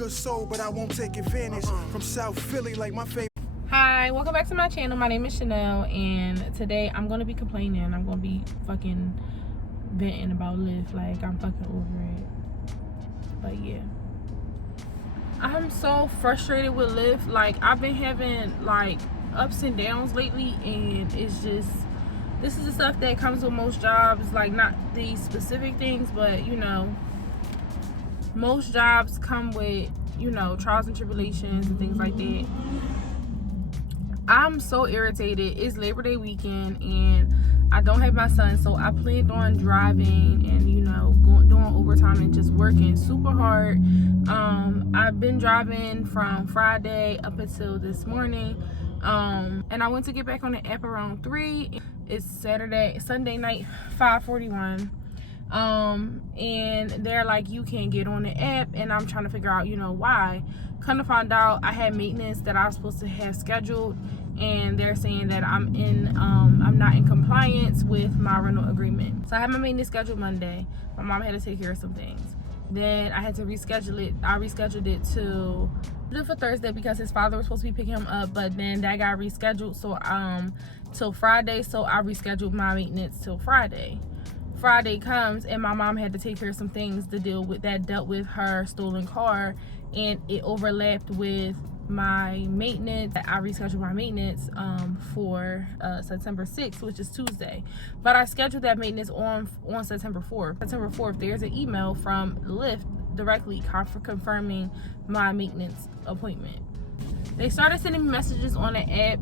good soul, but I won't take advantage. From South Philly, like my favorite. Hi, welcome back to my channel. My name is Chanel, and today I'm gonna be complaining. I'm gonna be fucking venting about Lyft. Like, I'm fucking over it. But yeah, I'm so frustrated with Lyft. Like, I've been having like ups and downs lately, and it's just, this is the stuff that comes with most jobs. Like, not these specific things, but you know, most jobs come with, you know, trials and tribulations and things like that. I'm so irritated. It's Labor Day weekend and I don't have my son, so I planned on driving and, you know, doing overtime and just working super hard. I've been driving from Friday up until this morning, and I went to get back on the app around 3. It's Sunday night, 5:41. And they're like, you can't get on the app, and I'm trying to figure out, you know, why. Come to find out, I had maintenance that I was supposed to have scheduled, and they're saying that I'm not in compliance with my rental agreement. So I had my maintenance scheduled Monday. My mom had to take care of some things. Then I had to reschedule it. I rescheduled it for Thursday because his father was supposed to be picking him up, but then that got rescheduled, so till Friday. So I rescheduled my maintenance till Friday. Friday comes and my mom had to take care of some things to dealt with her stolen car, and it overlapped with my maintenance. I rescheduled my maintenance for September 6th, which is Tuesday, but I scheduled that maintenance on September 4th. September 4th, there's an email from Lyft directly confirming my maintenance appointment. They started sending me messages on the app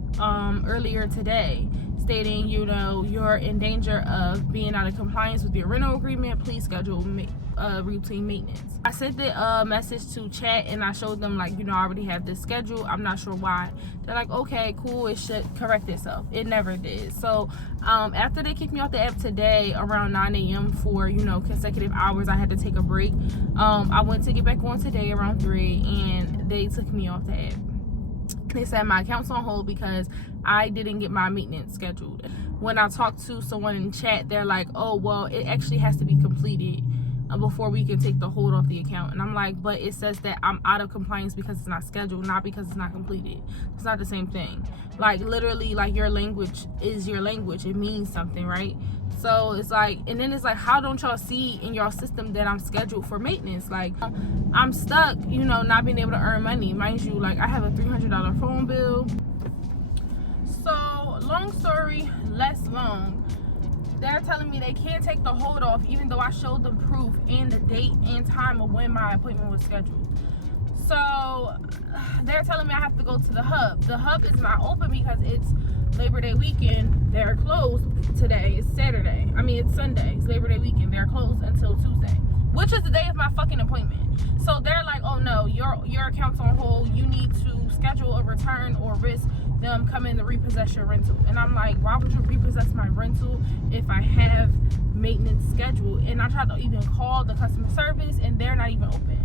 earlier today, stating, you know, you're in danger of being out of compliance with your rental agreement. Please schedule routine maintenance. I sent the message to chat and I showed them, like, you know, I already have this schedule. I'm not sure why. They're like, okay, cool, it should correct itself. It never did. So after they kicked me off the app today around 9 a.m. for, you know, consecutive hours, I had to take a break. I went to get back on today around 3 and they took me off the app. They said my account's on hold because I didn't get my maintenance scheduled. When I talked to someone in chat, they're like, oh, well, it actually has to be completed before we can take the hold off the account. And I'm like, but it says that I'm out of compliance because it's not scheduled, not because it's not completed. It's not the same thing. Like, literally, like, your language is your language. It means something, right? So it's like, and then it's like, how don't y'all see in y'all system that I'm scheduled for maintenance? Like, I'm stuck, you know, not being able to earn money. Mind you, like, I have a $300 phone bill. So long story less long, they're telling me they can't take the hold off even though I showed them proof and the date and time of when my appointment was scheduled. So they're telling me I have to go to the hub. The hub is not open because it's Labor Day weekend. They're closed today. It's Saturday. I mean, it's Sunday. It's Labor Day weekend. They're closed until Tuesday, which is the day of my fucking appointment. So they're like, oh no, your account's on hold. You need to schedule a return or risk them coming to repossess your rental. And I'm like, why would you repossess my rental if I have maintenance scheduled? And I tried to even call the customer service and they're not even open.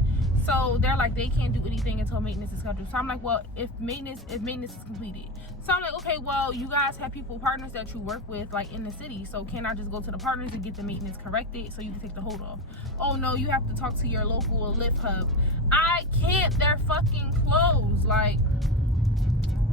So they're like, they can't do anything until maintenance is scheduled. So I'm like, well, if maintenance is completed. So I'm like, okay, well, you guys have partners that you work with, like, in the city. So can I just go to the partners and get the maintenance corrected so you can take the hold off? Oh no, you have to talk to your local Lyft hub. I can't. They're fucking closed. Like,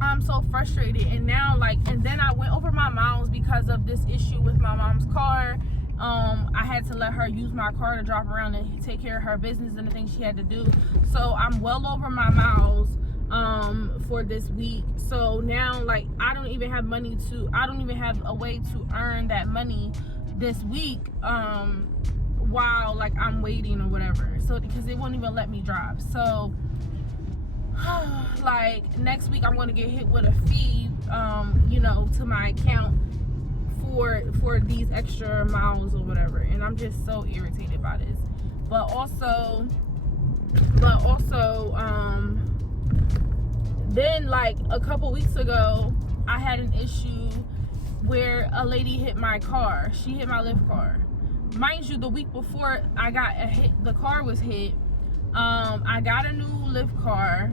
I'm so frustrated. And now, like, and then I went over my miles because of this issue with my mom's car. I had to let her use my car to drive around and take care of her business and the things she had to do. So I'm well over my miles for this week. So now, like, I don't even have a way to earn that money this week while, like, I'm waiting or whatever. So because they won't even let me drive. So like, next week I'm going to get hit with a fee, you know, to my account for these extra miles or whatever. And I'm just so irritated by this. But also then, like, a couple weeks ago, I had an issue where a lady hit my car. She hit my Lyft car. Mind you, the week before I got the car was hit. I got a new Lyft car.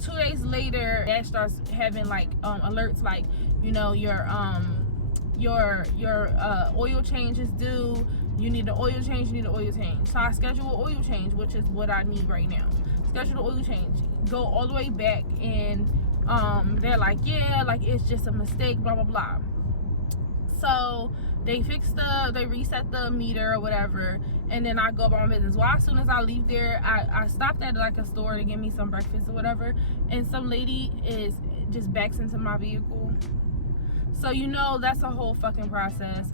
2 days later, Dash starts having, like, alerts, like, you know, your oil change is due. You need an oil change. So I schedule an oil change, which is what I need right now. schedule the oil change, go all the way back, and they're like, yeah, like it's just a mistake, blah blah blah. So they reset the meter or whatever, and then I go about my business. Well, as soon as I leave there, I stopped at like a store to get me some breakfast or whatever, and some lady just backs into my vehicle. So that's a whole fucking process.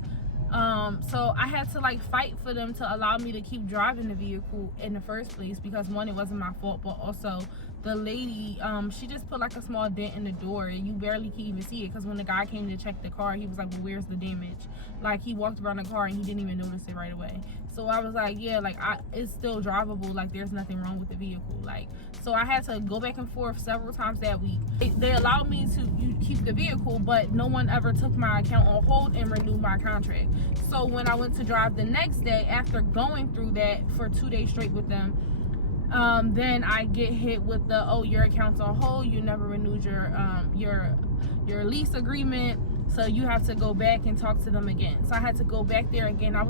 So I had to like fight for them to allow me to keep driving the vehicle in the first place, because one, it wasn't my fault, but also the lady, she just put like a small dent in the door, and you barely can even see it, because when the guy came to check the car, he was like, well, where's the damage? Like, he walked around the car and he didn't even notice it right away. So I was like, yeah, like it's still drivable, like there's nothing wrong with the vehicle. Like, so I had to go back and forth several times that week. They allowed me to keep the vehicle, but no one ever took my account on hold and renewed my contract. So when I went to drive the next day, after going through that for 2 days straight with them, then I get hit with the, oh, your account's on hold, you never renewed your lease agreement, so you have to go back and talk to them again. So I had to go back there again. I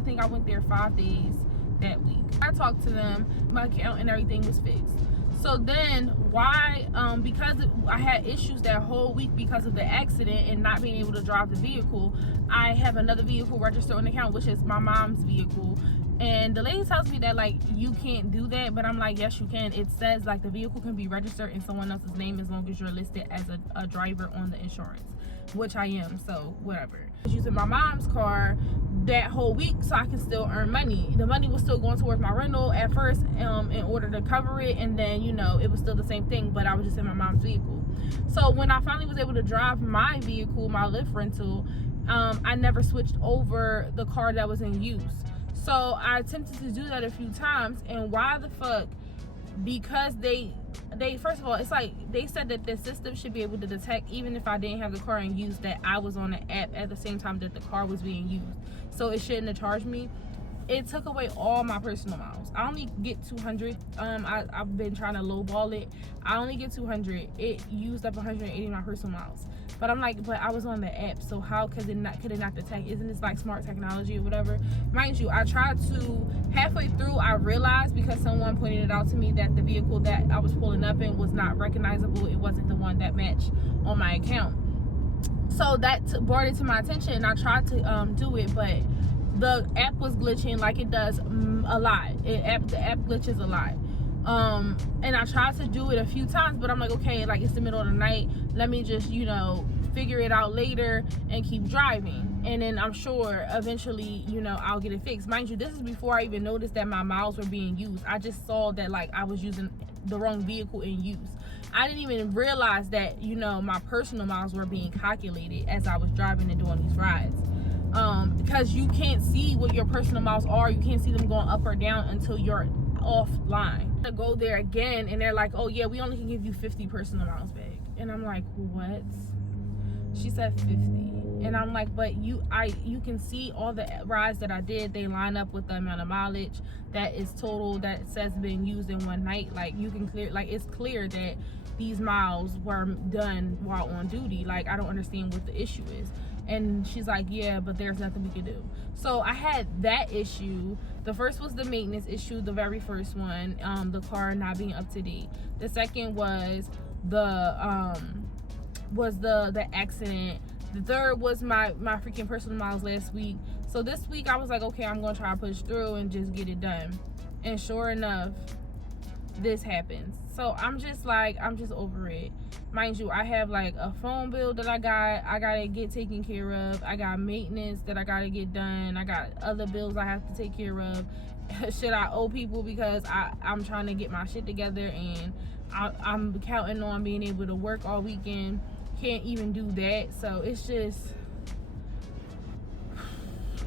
think I went there 5 days that week. I talked to them, my account and everything was fixed. So then why, because I had issues that whole week because of the accident and not being able to drive the vehicle, I have another vehicle registered on the account, which is my mom's vehicle. And the lady tells me that like you can't do that, but I'm like, yes you can. It says like the vehicle can be registered in someone else's name as long as you're listed as a driver on the insurance, which I am, so whatever. I was using my mom's car that whole week so I can still earn money. The money was still going towards my rental at first, in order to cover it, and then it was still the same thing, but I was just in my mom's vehicle. So when I finally was able to drive my vehicle, my Lyft rental, I never switched over the car that was in use. So I attempted to do that a few times, and why the fuck? Because they first of all, it's like they said that the system should be able to detect even if I didn't have the car in use that I was on the app at the same time that the car was being used, so it shouldn't have charged me. It took away all my personal miles. I only get 200. I've been trying to lowball it. I only get 200. It used up 180 of my personal miles. But I'm like, but I was on the app, so how could it not detect? Isn't this like smart technology or whatever? Mind you, I tried to, halfway through I realized, because someone pointed it out to me, that the vehicle that I was pulling up in was not recognizable. It wasn't the one that matched on my account. So that brought it to my attention, and I tried to do it, but the app was glitching like it does a lot. The app glitches a lot. And I tried to do it a few times, but I'm like, okay, like it's the middle of the night, let me just figure it out later and keep driving, and then I'm sure eventually I'll get it fixed. Mind you, this is before I even noticed that my miles were being used. I just saw that like I was using the wrong vehicle in use. I didn't even realize that my personal miles were being calculated as I was driving and doing these rides. Because you can't see what your personal miles are. You can't see them going up or down until you're offline. To go there again, and they're like, oh yeah, we only can give you 50 personal miles back. And I'm like, what? She said 50. And I'm like, but you can see all the rides that I did, they line up with the amount of mileage that is total, that says being used in one night. Like you can it's clear that these miles were done while on duty. Like I don't understand what the issue is. And she's like, yeah, but there's nothing we can do. So I had that issue. The first was the maintenance issue, the very first one, the car not being up to date. The second was the accident. The third was my freaking personal miles last week. So this week I was like, okay, I'm gonna try to push through and just get it done. And sure enough, this happens. So I'm just over it. Mind you, I have like a phone bill that I gotta get taken care of. I got maintenance that I gotta get done. I got other bills I have to take care of. Should I owe people because I'm trying to get my shit together, and I'm counting on being able to work all weekend. Can't even do that. So it's just,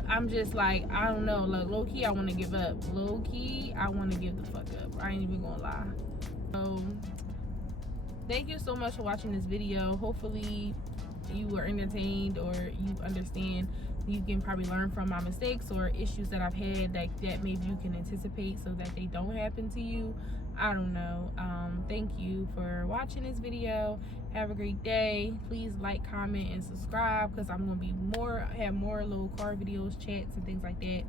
I'm just like, I don't know, like low-key I want to give up. Low-key I want to give the fuck up. I ain't even gonna lie. So thank you so much for watching this video. Hopefully you were entertained, or you understand. You can probably learn from my mistakes or issues that I've had that maybe you can anticipate so that they don't happen to you. I don't know. Thank you for watching this video. Have a great day. Please like, comment, and subscribe, because I'm gonna be have more little car videos, chats, and things like that.